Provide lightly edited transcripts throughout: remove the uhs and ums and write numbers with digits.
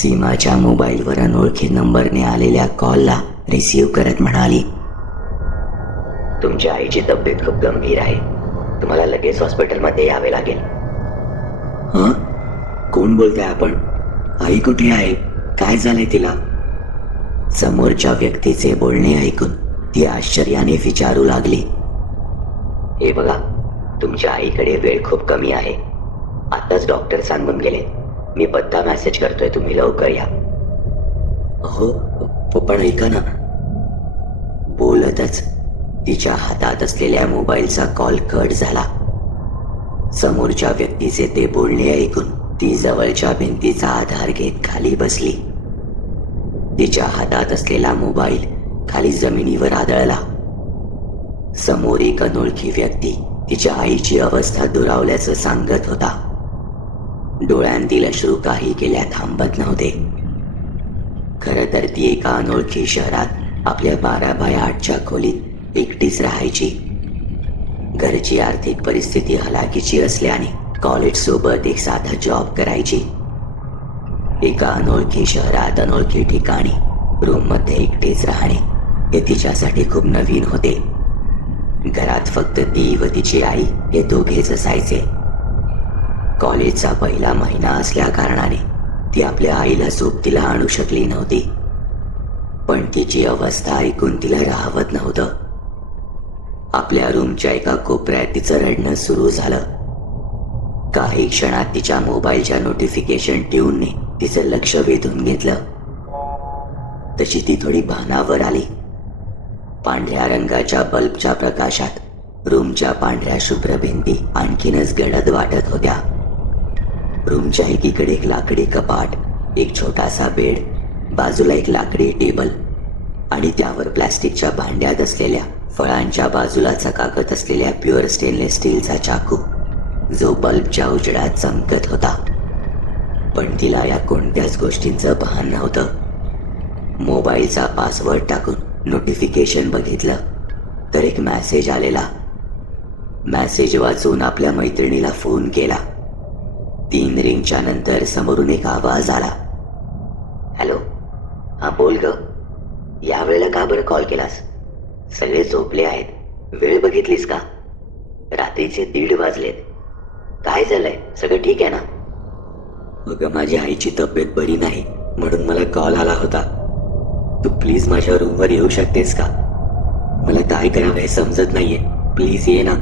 सीमाच्या मोबाईलवर अनोळखी नंबरने आलेल्या कॉलला रिसीव्ह करत म्हणाली, तुमच्या आईची तब्येत खूप गंभीर आहे, तुम्हाला लगेच हॉस्पिटलमध्ये यावे लागेल. हं? कोण बोलताय आपण? आई कुठे आहे? काय झालंय तिला? समोरच्या व्यक्तीचे बोलणे ऐकून ती आश्चर्याने विचारू लागली, हे बघा, तुमच्या आईकडे वेळ खूप कमी आहे. आताच डॉक्टर सांगून गेले. मी बद्दा मेसेज करतोय, तुम्ही लवकर या. हो, पण ऐका ना. बोलतच तिच्या हातात असलेल्या मोबाईलचा कॉल कट झाला. समोरच्या व्यक्तीचे ते बोलणे ऐकून ती जवळच्या भिंतीचा आधार घेत खाली बसली. तिच्या हातात असलेला मोबाईल खाली जमिनीवर आदळला. समोर एक अनोळखी व्यक्ती तिच्या आईची अवस्था दुरावल्याचं सांगत होता. डोळ्यांतील अश्रू काही केल्या थांबत नव्हते. खरं तर ती एका अनोळखी शहरात आपल्या 12x8च्या खोलीत एकटीच राहायची. घरची आर्थिक परिस्थिती हलाखीची असल्याने कॉलेज सोबत एक साधा जॉब करायची. एका अनोळखी शहरात अनोळखी ठिकाणी रूममध्ये एकटीच राहणे हे तिच्यासाठी खूप नवीन होते. घरात फक्त ती व तिची आई हे दोघेच असायचे. कॉलेजचा पहिला महिना असल्या कारणाने ती आपल्या आईला सोबतीला आणू शकली नव्हती. पण तिची अवस्था ऐकून तिला राहवत नव्हतं. आपल्या रूमच्या एका कोपऱ्यात तिचं रडणं सुरू झालं. काही क्षणात तिच्या मोबाईलच्या नोटिफिकेशन ट्यूनने तिचं लक्ष वेधून घेतलं. तशी ती थोडी भानावर आली. पांढऱ्या रंगाच्या बल्बच्या प्रकाशात रूमच्या पांढऱ्या शुभ्र भिंती आणखीनच गडद वाटत होत्या. रूमच्या एकीकडे एक लाकडी कपाट, एक छोटासा बेड, बाजूला एक लाकडी टेबल आणि त्यावर प्लॅस्टिकच्या भांड्यात असलेल्या फळांच्या बाजूला चकाकत असलेल्या प्युअर स्टेनलेस स्टीलचा चाकू, जो बल्बच्या उजेडात चमकत होता. पण तिला या कोणत्याच गोष्टींचं भान नव्हतं. मोबाईलचा पासवर्ड टाकून नोटिफिकेशन बघितलं तर एक मेसेज आलेला. मेसेज वाचून आपल्या मैत्रिणीला फोन केला. 3 रिंगच्या नंतर समोरून एक आवाज आला, हॅलो, हा बोल ग. या वेळेला का बरं कॉल केलास? सगळे झोपले आहेत. वेळ बघितलीस का? रात्रीचे 1:30 वाजलेत. काय झालंय? सगळं ठीक आहे ना? अगं, माझ्या आईची तब्येत बरी नाही म्हणून मला कॉल आला होता. तू प्लीज माझ्या रूमवर येऊ शकतेस का? मला काय करावं हे समजत नाहीये. प्लीज ये ना.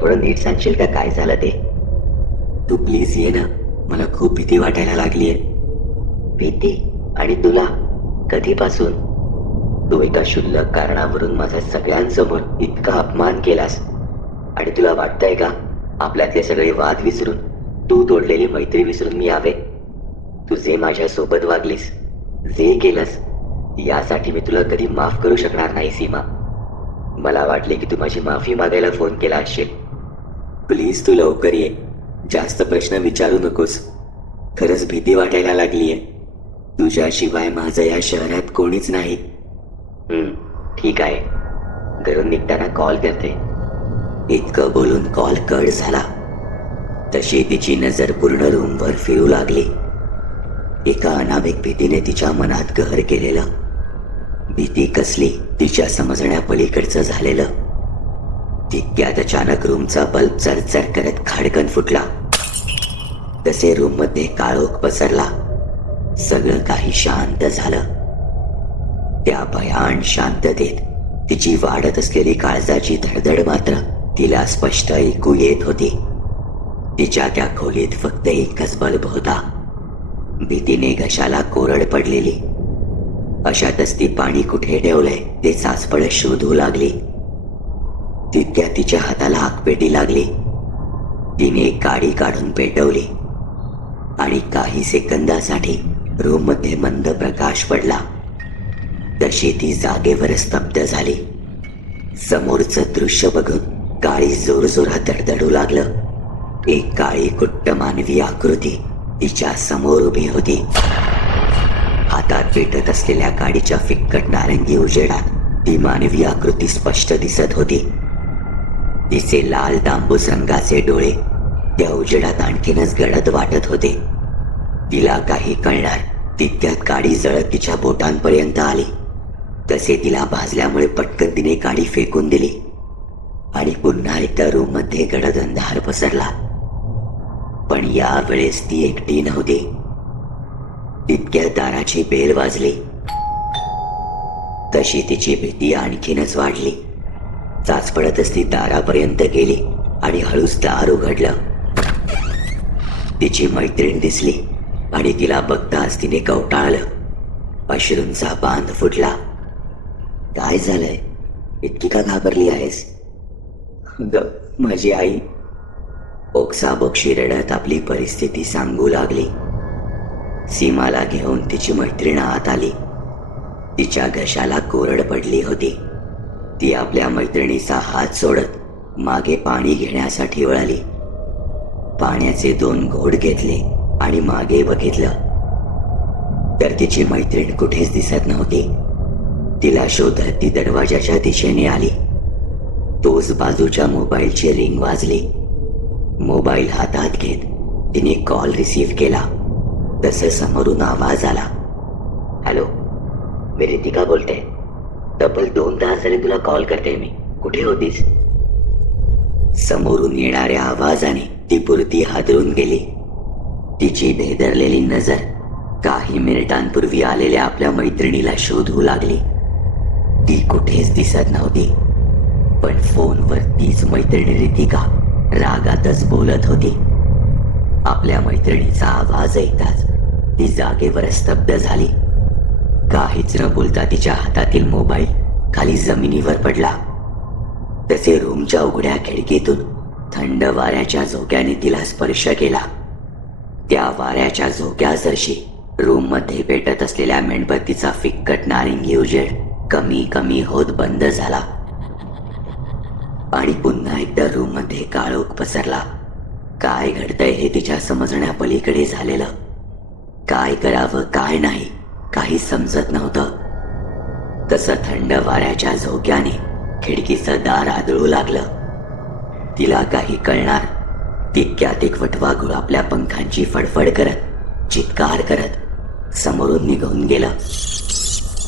थोडं नीट सांगशील का काय झालं ते? तू प्लीज ये ना, मला खूप भीती वाटायला लागलीये. भीती? आणि तुला? कधीपासून? तू एका क्षुल्लक कारणावरून माझ्या सगळ्यांसमोर इतका अपमान केलास आणि तुला वाटतंय का आपल्यातले सगळे वाद विसरून, तू तोडलेली मैत्री विसरून मी यावे? तू जे माझ्या सोबत वागलीस, जे केलंस, यासाठी मी तुला कधी माफ करू शकणार नाही सीमा. मला वाटले की तू माझी माफी मागायला फोन केला असशील. प्लीज तू लवकर ये. जास्त प्रश्न विचारू नकोस. खरंच भीती वाटायला लागलीये. तुझ्याशिवाय माझं या शहरात कोणीच नाही. ठीक आहे, घरून निघताना कॉल करते. इतकं बोलून कॉल कट झाला. तशी तिची नजर पूर्ण रूमवर फिरू लागली. एका अनामिक भीतीने तिच्या मनात कहर केलेलं. भीती कसली, तिच्या समजण्या पलीकडचं झालेलं. तितक्यात अचानक रूमचा बल्ब चरचर करत खाडकन फुटला. तसे रूममध्ये काळोख पसरला. सगळं काही शांत झालं. त्या भयान शांततेत तिची वाढत असलेली काळजाची धडधड मात्र तिला स्पष्ट ऐकू येत होती. तिच्या त्या खोलीत फक्त एकच बल्ब होता. भीतीने घशाला कोरड पडलेली. अशातच ती पाणी कुठे ठेवलंय ते चाचपडत शोधू लागली. तितक्यात तिच्या हाताला आगपेटी लागली. तिने एक काडी काढून पेटवली आणि काही सेकंदासाठी रूममध्ये मंद प्रकाश पडला. तशी ती जागेवर स्तब्ध झाली. समोरचं दृश्य बघून काळीज जोरजोरात धडधडू लागलं. एक काळी कुट्ट मानवी आकृती तिच्या समोर उभी होती. हातात पेटत असलेल्या काडीच्या फिक्कट नारंगी उजेडात ती मानवी आकृती स्पष्ट दिसत होती. तिचे लाल तांबूस रंगाचे डोळे त्या उजेडात आणखीनच गडद वाटत होते. तिला काही कळणार तितक्यात गाडी जळत तिच्या बोटांपर्यंत आली. तसे तिला भाजल्यामुळे पटकन तिने गाडी फेकून दिली आणि पुन्हा एकदा रूम मध्ये गडद अंधार पसरला. पण यावेळेस ती एकटी नव्हती. तितक्यात दाराची बेल वाजली. तशी तिची भीती आणखीनच वाढली. चाचपडतच ती दारापर्यंत गेली आणि हळूच दार उघडलं. तिची मैत्रीण दिसली आणि तिला बघताच तिने कवटाळलं. अश्रूंचा बांध फुटला. काय झालंय? इतकी का घाबरली आहेस? माझी आई ओक्साबोक्षी रडत आपली परिस्थिती सांगू लागली. सीमाला घेऊन तिची मैत्रीण आत आली. तिच्या घशाला कोरड पडली होती. ती आपल्या मैत्रिणीचा हात सोडत मागे पाणी घेण्यासाठी वळाली. पाण्याचे 2 घोट घेतले आणि मागे बघितलं तर तिची मैत्रीण कुठेच दिसत नव्हती. तिला शोधत ती दरवाजाच्या दिशेने आली. तोच बाजूच्या मोबाईलची रिंग वाजली. मोबाईल हातात घेत तिने कॉल रिसीव्ह केला. तसं समोरून आवाज आला. हॅलो, मी रितिका बोलते. तब्बल 2 तास झाले तुला कॉल करते मी. कुठे होतीस? समोरून येणाऱ्या आवाजाने ती पुरती हादरून गेली. तिची भेदरलेली नजर काही मिनिटांपूर्वी आलेल्या आपल्या मैत्रिणीला शोधू लागली. ती कुठेच दिसत नव्हती. पण फोनवर तीच मैत्रिणी रितिका रागातच बोलत होती. आपल्या मैत्रिणीचा आवाज ऐकताच ती जागेवर स्तब्ध झाली. काहीच न बोलता तिच्या हातातील मोबाईल खाली जमिनीवर पडला. तसे रूमच्या उघड्या खिडकीतून थंड वाऱ्याच्या झोक्याने तिला स्पर्श केला. त्या वाऱ्याच्या झोक्यासरशी रूम मध्ये पेटत असलेल्या मेणबत्तीचा फिक्कट नारिंगी उजेड कमी कमी होत बंद झाला आणि पुन्हा एकदा रूम मध्ये काळोख पसरला. काय घडतंय हे तिच्या समजण्या पलीकडे झालेलं. काय करावं काय नाही काही समजत नव्हतं. तसं थंड वाऱ्याच्या झोक्याने खिडकीचं दार आदळू लागलं. तिला काही कळणार तितक्यात एक वटवाघूळ आपल्या पंखांची फडफड करत चित्कार करत समोरून निघून गेलं.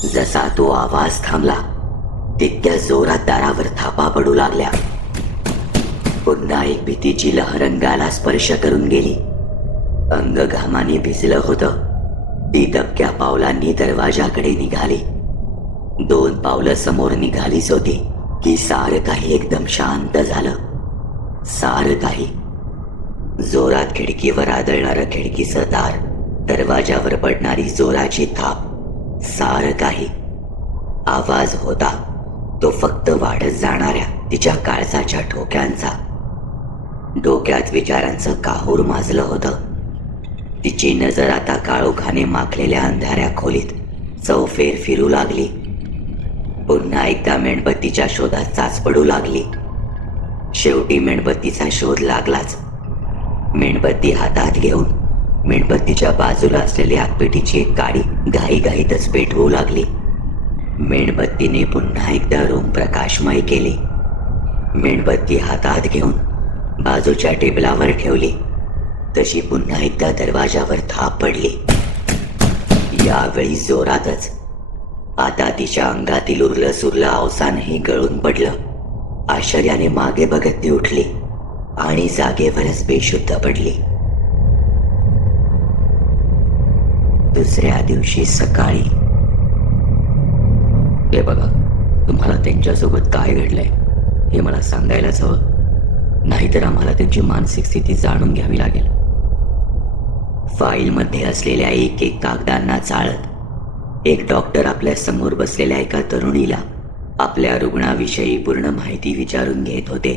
जसा तो आवाज थांबला तितक्या जोरात दारावर थापा पडू लागल्या. पुन्हा एक भीतीची लहर अंगाला स्पर्श करून गेली. अंग घामाने भिजलं होतं. ती दबक्या पावलांनी दरवाजाकडे निघाली. 2 पावलं समोर निघालीच होती की सारं काही एकदम शांत झालं. सारं काही जोरात खिडकीवर आदळणारं खिडकीचं दार, दरवाजावर पडणारी जोराची थाप, सारं काही. आवाज होता तो फक्त वाढत जाणाऱ्या तिच्या काळजाच्या ठोक्यांचा. डोक्यात विचारांचं काहूर माजलं होतं. तिची नजर आता काळोखाने माखलेल्या अंधाऱ्या खोलीत चौफेर फिरू लागली. पुन्हा एकदा मेणबत्तीच्या शोधात चाच पडू लागली. शेवटी मेणबत्तीचा शोध लागलाच. मेणबत्ती हातात घेऊन मेणबत्तीच्या बाजूला असलेल्या आगपेटीची एक काडी घाईघाईतच पेटवू लागली. मेणबत्तीने पुन्हा एकदा रूम प्रकाशमय केली. मेणबत्ती हातात घेऊन बाजूच्या टेबलावर ठेवली. तशी पुन्हा एकदा दरवाजावर थाप पडली. यावेळी जोरातच. आता तिच्या अंगातील उरलं सुरलं अवसानही गळून पडलं. आश्चर्याने मागे बघत ती उठली आणि जागेवरच बेशुद्ध पडली. दुसऱ्या दिवशी सकाळी. हे बघा, तुम्हाला त्यांच्यासोबत काय घडलंय हे मला सांगायलाच हवं, नाहीतर आम्हाला त्यांची मानसिक स्थिती जाणून घ्यावी लागेल. फाईलमध्ये असलेल्या एक एक कागदांना चाळत एक डॉक्टर आपल्या समोर बसलेल्या एका तरुणीला आपल्या रुग्णाविषयी पूर्ण माहिती विचारून घेत होते.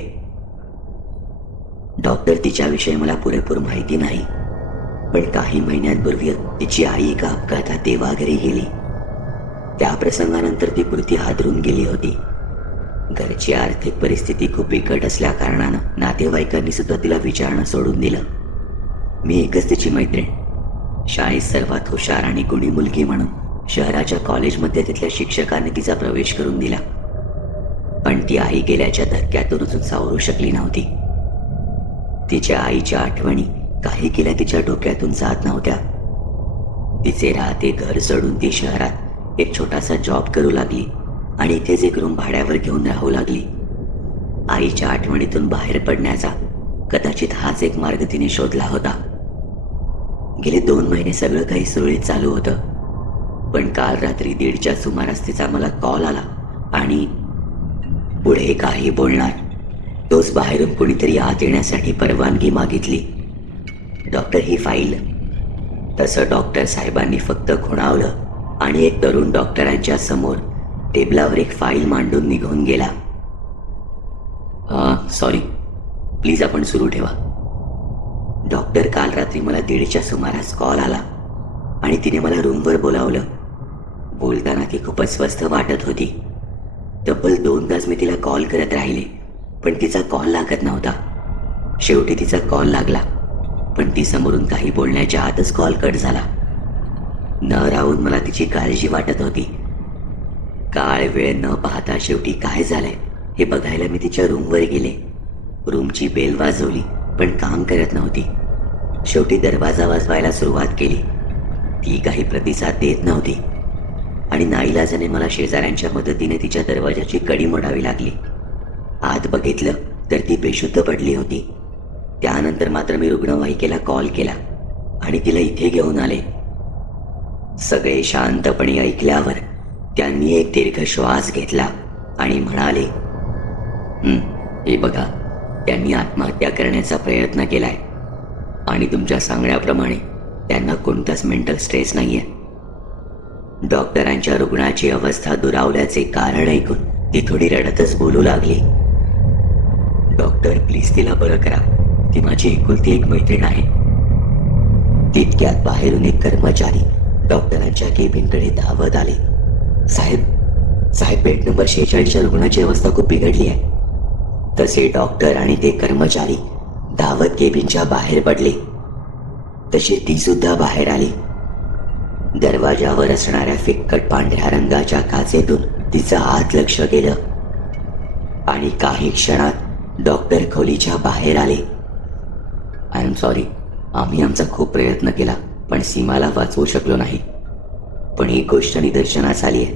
डॉक्टर तिच्याविषयी मला पुरेपूर माहिती नाही, पण काही महिन्यांपूर्वी तिची आई एका अपघातात देवाघरी गेली. त्या प्रसंगानंतर ती पुरती हादरून गेली होती. घरची आर्थिक परिस्थिती खूप बिकट असल्या कारणानं नातेवाईकांनी सुद्धा तिला विचारणं सोडून दिलं. मी एकच तिची मैत्रीण, शाळेत सर्वात हुशार आणि गुणी मुलगी म्हणून शहराच्या कॉलेजमध्ये तिथल्या शिक्षकांनी तिचा प्रवेश करून दिला. पण ती आई गेल्याच्या धक्क्यातून अजून सावरू शकली नव्हती. तिच्या आईच्या आठवणी काही केल्या तिच्या डोक्यातून जात नव्हत्या. तिचे राहते घर सोडून ती शहरात एक छोटासा जॉब करू लागली आणि इथेच एक रूम भाड्यावर घेऊन राहू लागली. आईच्या आठवणीतून बाहेर पडण्याचा कदाचित हाच एक मार्ग तिने शोधला होता. गेले 2 महिने सगळं काही सुरळीत चालू होतं, पण काल रात्री 1:30च्या सुमारास तिचा मला कॉल आला आणि पुढे काही बोलणार तोच बाहेरून कुणीतरी आत येण्यासाठी परवानगी मागितली. डॉक्टर ही फाईल. तसं डॉक्टर साहेबांनी फक्त खुणावलं आणि एक तरुण डॉक्टरांच्या समोर टेबलावर एक फाईल मांडून निघून गेला. सॉरी, प्लीज आपण सुरू ठेवा. डॉक्टर काल रात्री मला 1:30च्या सुमारास कॉल आला आणि तिने मला रूमवर बोलावलं. बोलताना ती खूपच स्वस्थ वाटत होती. तब्बल 2 तास मी तिला कॉल करत राहिले, पण तिचा कॉल लागत नव्हता. शेवटी तिचा कॉल लागला, पण ती समोरून काही बोलण्याच्या आतच कॉल कट झाला. न राहून मला तिची काळजी वाटत होती. काळ वेळ न पाहता शेवटी काय झालंय हे बघायला मी तिच्या रूमवर गेले. रूमची बेल वाजवली, पण काम करत नव्हती. शेवटी दरवाजा वाजवायला सुरुवात केली. ती काही प्रतिसाद देत नव्हती आणि नाईलाजाने मला शेजाऱ्यांच्या मदतीने तिच्या दरवाजाची कडी मोडावी लागली. आत बघितलं तर ती बेशुद्ध पडली होती. त्यानंतर मात्र मी रुग्णवाहिकेला कॉल केला आणि तिला इथे घेऊन आले. सगळे शांतपणे ऐकल्यावर त्यांनी एक दीर्घ श्वास घेतला आणि म्हणाले, हे बघा, त्यांनी आत्महत्या करण्याचा प्रयत्न केलाय आणि तुमच्या सांगण्याप्रमाणे त्यांना कोणताच मेंटल स्ट्रेस नाहीये. डॉक्टरांच्या रुग्णाची अवस्था दुरावल्याचे कारण ऐकून ती थोडी रडतच बोलू लागली. डॉक्टर, प्लीज तिला बरं करा. ती माझी एकुलती एक मैत्रीण आहे. तितक्यात बाहेरून एक कर्मचारी डॉक्टरांच्या केबिनकडे धावत आले. साहेब, बेड नंबर 46च्या रुग्णाची अवस्था खूप बिघडली आहे. तसे डॉक्टर आणि ते कर्मचारी धावत केबिनच्या बाहेर पडले. तशी ती सुद्धा बाहेर आली. दरवाजावर असणाऱ्या फिक्कट पांढऱ्या रंगाच्या काचेतून तिचं आत लक्ष गेलं आणि काही क्षणात डॉक्टर खोलीच्या बाहेर आले. आय एम सॉरी, आम्ही आमचा खूप प्रयत्न केला, पण सीमाला वाचवू शकलो नाही. पण एक गोष्ट निदर्शनास आली आहे,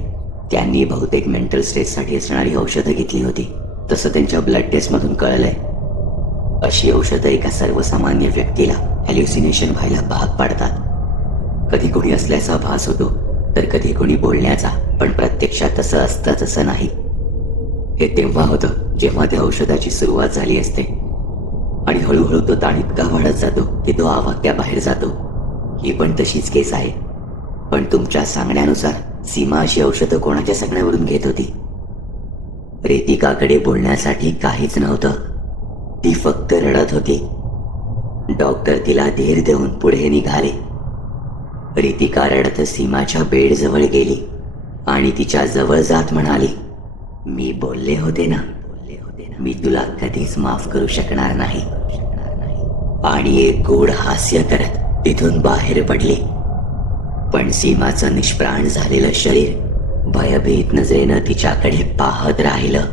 त्यांनी बहुतेक मेंटल स्ट्रेससाठी असणारी औषधं घेतली होती. तसं त्यांच्या ब्लड टेस्टमधून कळलंय. अशी औषधं एका सर्वसामान्य व्यक्तीला हॅल्युसिनेशन व्हायला भाग पाडतात. कधी कोणी असल्याचा भास होतो, तर कधी कोणी बोलण्याचा, पण प्रत्यक्षात तसं असतं तसं नाही. हे तेव्हा होतं जेव्हा त्या औषधाची सुरुवात झाली असते आणि हळूहळू तो ताण इतका वाढत जातो की तो आवाक्याबाहेर जातो. ही पण तशीच केस आहे. पण तुमच्या सांगण्यानुसार सीमा अशी औषधं कोणाच्या सांगण्यावरून घेत होती? रितिकाकडे बोलण्यासाठी काहीच नव्हतं. ती फक्त रडत होती. डॉक्टर तिला धीर देऊन पुढे निघाले. रितिका रडत सीमाच्या बेडजवळ गेली आणि तिच्या जवळ जात म्हणाली, मी बोलले होते ना, मी तुला कधीच माफ करू शकणार नाही. आणि एक गोड हास्य करत तिथून बाहेर पडली. पण सीमाचं निष्प्राण झालेलं शरीर भयभीत नजरेनं तिच्याकडे पाहत राहिलं.